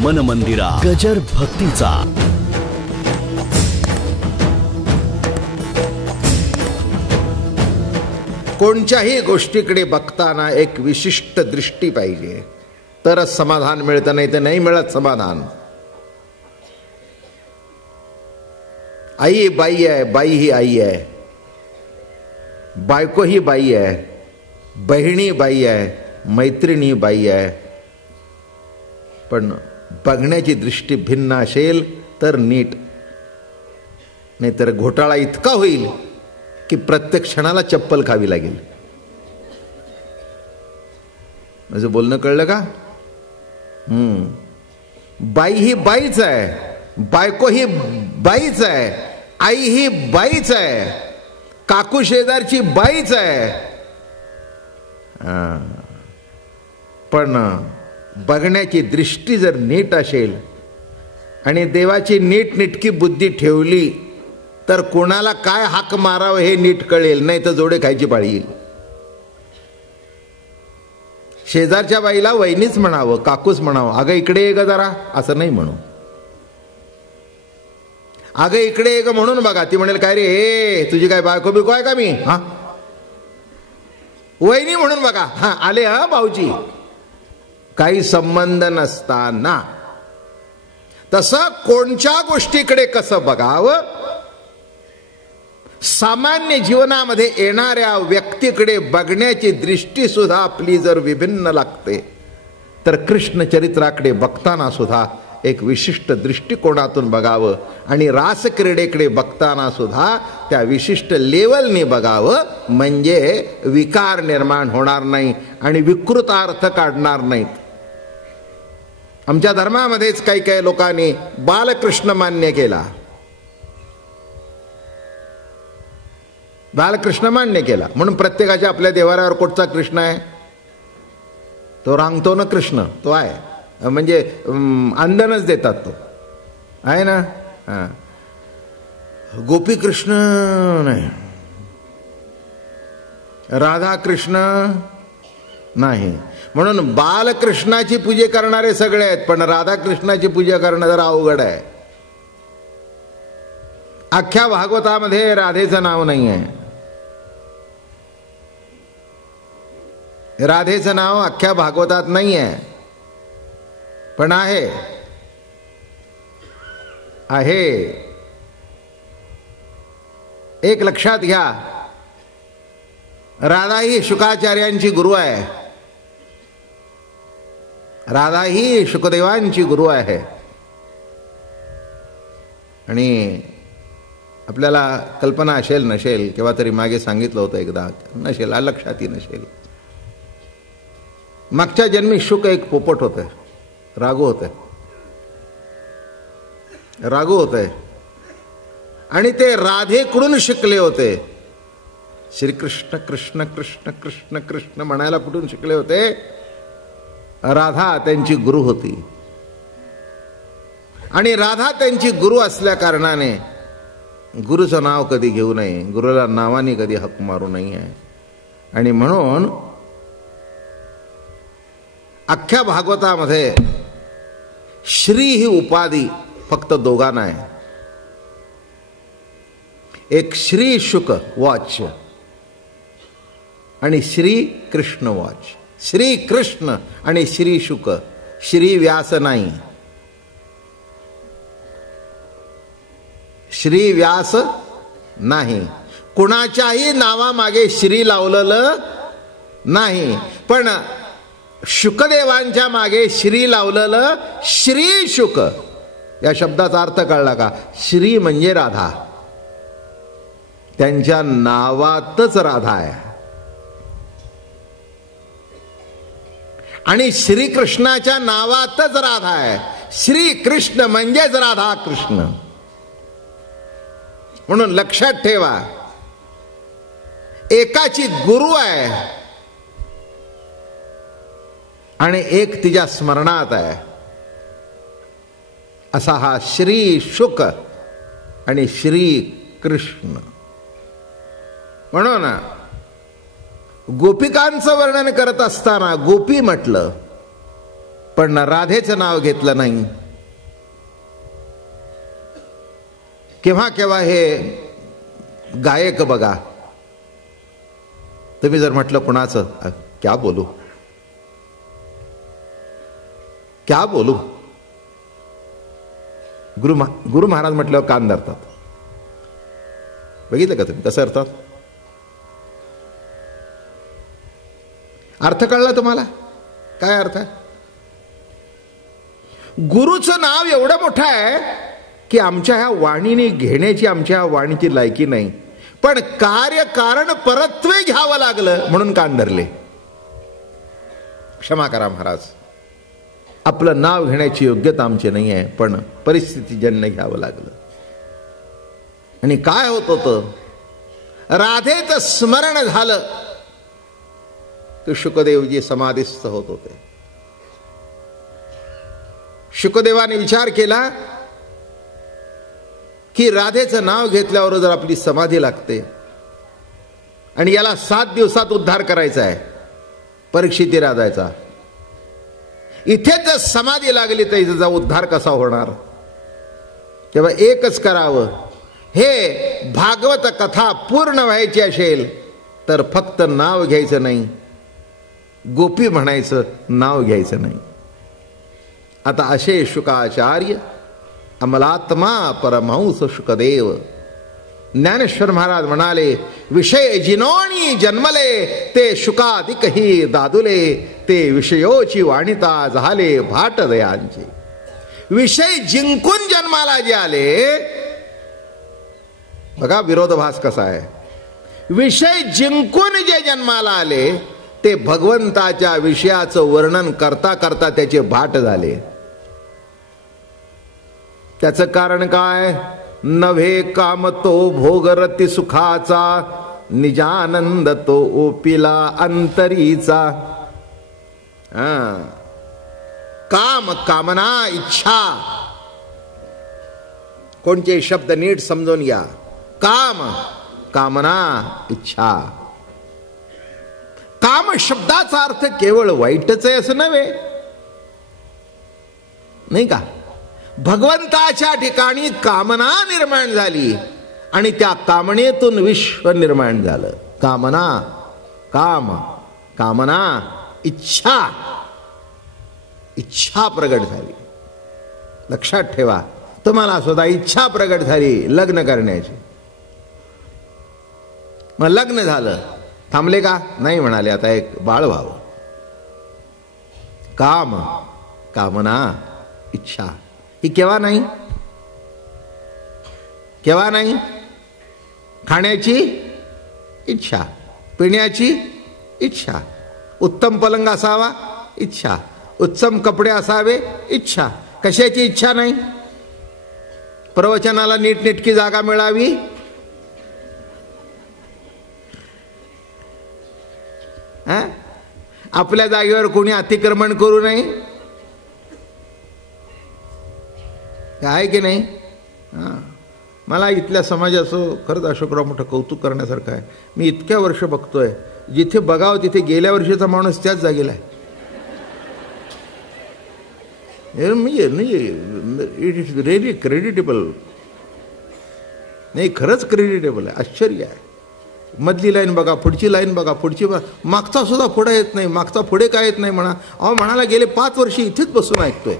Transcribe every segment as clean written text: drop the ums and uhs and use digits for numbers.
मन मंदिरा गजर भक्तीचा. कोणत्याही गोष्टीकडे बघताना एक विशिष्ट दृष्टी पाहिजे, तरच समाधान मिळतं, नाही तर नाही मिळत समाधान. आई बाई आहे, बाई ही आई आहे, बायको ही बाई आहे, बहिणी बाई आहे, मैत्रिणी बाई आहे. पण बघण्याची दृष्टी भिन्न असेल तर नीट, नाहीतर घोटाळा इतका होईल की प्रत्येक क्षणाला चप्पल खावी लागेल. माझं बोलणं कळलं का? बाई ही बाईच आहे, बायको ही बाईच आहे, आई ही बाईच आहे, काकू शेजारची बाईच आहे. पण बघण्याची दृष्टी जर नीट असेल आणि देवाची नीटनेटकी बुद्धी ठेवली तर कोणाला काय हाक मारावं हे नीट कळेल, नाही तर जोडे खायची पाळी येईल. शेजारच्या बाईला वहिनीच म्हणावं, काकूच म्हणावं. अगं इकडे ये ग जरा, असं नाही म्हणू. अगं इकडे ये ग म्हणून बघा, ती म्हणेल काय रे हे तुझी काय बायको बिको आहे का मी? हा वहिनी म्हणून बघा, हा आले हा भाऊजी. काही संबंध नसताना तसं कोणत्या गोष्टीकडे कसं बघावं, सामान्य जीवनामध्ये येणाऱ्या व्यक्तीकडे बघण्याची दृष्टी सुद्धा आपली जर विभिन्न लागते, तर कृष्ण चरित्राकडे बघताना सुद्धा एक विशिष्ट दृष्टिकोनातून बघावं आणि रासक्रीडेकडे बघताना सुद्धा त्या विशिष्ट लेवलने बघावं, म्हणजे विकार निर्माण होणार नाही आणि विकृत अर्थ काढणार नाहीत. आमच्या धर्मामध्येच काही काही लोकांनी बालकृष्ण मान्य केला, बालकृष्ण मान्य केला म्हणून प्रत्येकाच्या आपल्या देवाऱ्यावर कुठचा कृष्ण आहे? तो रांगतो ना कृष्ण, तो आहे, म्हणजे अंधनच देतात, तो आहे ना. गोपी कृष्ण नाही, राधा कृष्ण नाही, म्हणून बालकृष्णाची पूजा करणारे सगळे आहेत, पण राधाकृष्णाची पूजा करणं जरा अवघड आहे. अख्ख्या भागवतामध्ये राधेचं नाव नाही आहे. राधेचं नाव अख्ख्या भागवतात नाही आहे, पण आहे. एक लक्षात घ्या, राधा ही शुकाचार्यांची गुरु आहे, राधा ही शुकदेवांची गुरु आहे. आणि आपल्याला कल्पना असेल नसेल, केव्हा तरी मागे सांगितलं होतं एकदा, नसेल लक्षातही नसेल, मागच्या जन्मी शुक एक पोपट होते, राघू होते आणि ते राधेकडून शिकले होते. श्रीकृष्ण कृष्ण कृष्ण कृष्ण कृष्ण म्हणायला कुठून शिकले होते? राधा त्यांची गुरु होती आणि राधा त्यांची गुरु असल्या कारणाने गुरुचं नाव कधी घेऊ नये, गुरुला नावाने कधी हक मारू नये. आणि म्हणून अख्ख्या भागवतामध्ये श्री ही उपाधी फक्त दोघांना आहे. एक श्री शुक वाच आणि श्री कृष्ण वाच. श्री कृष्ण आणि श्री शुक, श्री व्यास नाही. श्री व्यास नाही, कुणाच्याही नावामागे श्री लावलेलं नाही, पण शुकदेवांच्या मागे श्री लावलेलं श्री शुक. या शब्दाचा अर्थ कळला का? श्री म्हणजे राधा, त्यांच्या नावातच राधा आहे. आणि श्रीकृष्णाच्या नावातच राधा आहे. श्री कृष्ण म्हणजेच राधा कृष्ण. म्हणून लक्षात ठेवा, एकाची गुरु आहे आणि एक तिच्या स्मरणात आहे, असा हा श्री शुक आणि श्री कृष्ण. म्हणून गोपिकांचं वर्णन करत असताना गोपी म्हटलं, पण राधेचं नाव घेतलं नाही. केव्हा केव्हा हे गायक बघा, तुम्ही जर म्हटलं कुणाचं, क्या बोलू क्या बोलू, गुरु महाराज म्हटल्यावर कान धरतात. बघितलं का तुम्ही कसं अर्थात? अर्थ कळला तुम्हाला? काय अर्थ आहे? गुरुचं नाव एवढं मोठं आहे की आमच्या ह्या वाणीने घेण्याची आमच्या वाणीची लायकी नाही, पण कार्य कारण परत्वे घ्यावं लागलं म्हणून कान धरले. क्षमा करा महाराज, आपलं नाव घेण्याची योग्यता आमची नाही आहे, पण परिस्थितीजन्य घ्यावं लागलं. आणि काय होत होतं? राधेचं स्मरण झालं की शुकदेवजी समाधीस्थ होत होते. शुकदेवाने विचार केला की राधेचं नाव घेतल्यावर जर आपली समाधी लागते आणि याला 7 दिवसात उद्धार करायचा आहे, परीक्षिती राजायचा, इथेच जर समाधी लागली तर इथेचा उद्धार कसा होणार? तेव्हा एकच करावं, हे भागवत कथा पूर्ण व्हायची असेल तर फक्त नाव घ्यायचं नाही, गोपी म्हणायचं, नाव घ्यायचं नाही. आता असे शुकाचार्य, अमलात्मा परमहंस शुकदेव, ज्ञानेश्वर महाराज म्हणाले, विषय जिनोणी जन्मले ते शुकादिकही दादुले, ते विषयोची वाणिता झाले भाट दयांचे. विषय जिंकून जन्माला जे आले, बघा विरोधाभास कसा आहे. विषय जिंकून जे जन्माला आले ते भगवंताच्या विषयाचं वर्णन करता करता त्याचे भाट झाले. त्याचं कारण काय? नव्हे काम तो भोगरती सुखाचा, निजानंद तो ओपिला अंतरीचा. काम, कामना, इच्छा. कोणते शब्द नीट समजून घ्या. काम, कामना, इच्छा. काम शब्दाचा अर्थ केवळ वाईटच आहे असं नव्हे, नाही का? भगवंताच्या ठिकाणी कामना निर्माण झाली आणि त्या कामनेतून विश्व निर्माण झालं. कामना, काम, कामना, इच्छा, इच्छा प्रगट झाली. लक्षात ठेवा, तुम्हाला सुद्धा इच्छा प्रगट झाली लग्न करण्याची. मग लग्न झालं, थांबले का? नाही, म्हणाले आता एक बाळ व्हावं. काम, कामना, इच्छा ही केव्हा नाही? केव्हा नाही? खाण्याची इच्छा, पिण्याची इच्छा, उत्तम पलंग असावा इच्छा, उत्तम कपडे असावे इच्छा. कशाची इच्छा नाही? प्रवचनाला नीटनेटकी जागा मिळावी, आपल्या जागेवर कोणी अतिक्रमण करू नये, आहे की नाही? मला इथल्या समाजाचं खरंच अशोकराव मोठं कौतुक करण्यासारखं आहे. मी इतक्या वर्ष बघतोय, जिथे बघावं तिथे गेल्या वर्षीचा माणूस त्याच जागेला आहे. It is really creditable. नाही, खरंच क्रेडिटेबल आहे. आश्चर्य आहे. मधली लाईन बघा, पुढची लाईन बघा, पुढची बघा, मागचा सुद्धा पुढे येत नाही. मागचा पुढे काय येत नाही म्हणा. अहो, म्हणाला गेले 5 वर्ष इथेच बसून ऐकतोय.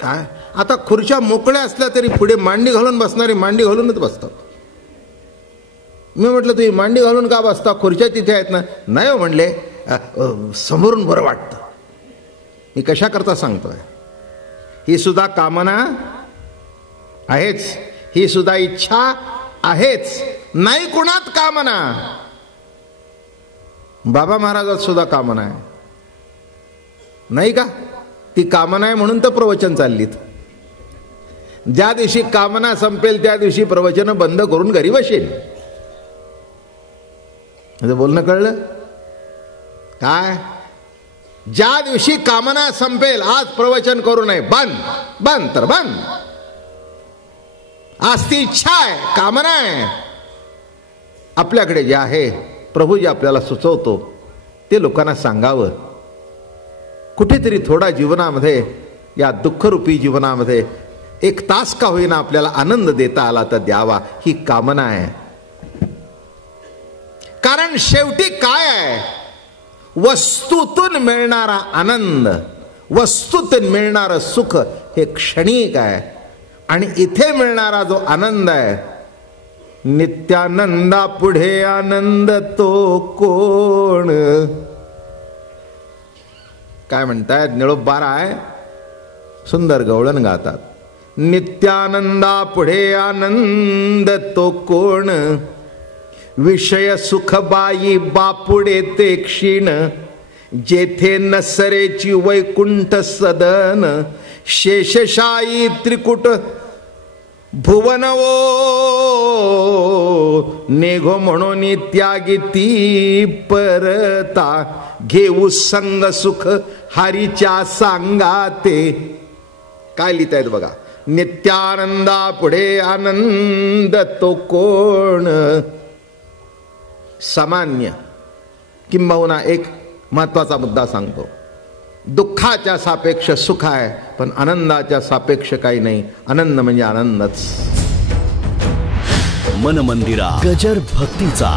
काय आता खुर्च्या मोकळ्या असल्या तरी पुढे मांडी घालून बसणारी मांडी घालूनच बसतात. मी म्हटलं तुम्ही मांडी घालून का बसता? खुर्च्या तिथे आहेत ना. नाही हो म्हणले, समोरून बरं वाटतं. मी कशा करता सांगतोय? ही सुद्धा कामना आहेच, ही सुद्धा इच्छा आहेच. नाही कुणात कामना? बाबा महाराजात सुद्धा कामना आहे, नाही का? ती कामना आहे म्हणून तर प्रवचन चाललीत. ज्या दिवशी कामना संपेल त्या दिवशी प्रवचन बंद करून घरी बसेल. बोलणं कळलं काय? ज्या दिवशी कामना संपेल, आज प्रवचन करू नये, बंद, बंद तर बंद. आज ती इच्छा आहे, कामना आहे. आपल्याकडे जे आहे, प्रभू जे आपल्याला सुचवतो ते लोकांना सांगावं. कुठेतरी थोडा जीवनामध्ये, या दुःखरूपी जीवनामध्ये एक तास का होईना आपल्याला आनंद देता आला तर द्यावा, ही कामना आहे. कारण शेवटी काय आहे, वस्तूतून मिळणारा आनंद, वस्तूतून मिळणारं सुख हे क्षणिक आहे. आणि इथे मिळणारा जो आनंद आहे, नित्यानंदा पुढे आनंद तो कोण. काय म्हणतायत, निळोबार आहे, सुंदर गवळण गातात. नित्यानंदा पुढे आनंद तो कोण, विषय सुख बाई बापुडे ते क्षीण, जेथे नसरेची वैकुंठ सदन, शेषशाही त्रिकुट भुवनवो, नेघो म्हणून त्यागी ती परता, घेऊ संग सुख हरीच्या सांगाते. काय लिहितायत बघा, नित्यानंदा पुढे आनंद तो कोण. सामान्य किंबहुना एक महत्वाचा मुद्दा सांगतो, दुःखाच्या सापेक्ष सुख आहे, पण आनंदाच्या सापेक्ष काही नाही. आनंद म्हणजे आनंदच. मन मंदिरा गजर भक्तीचा.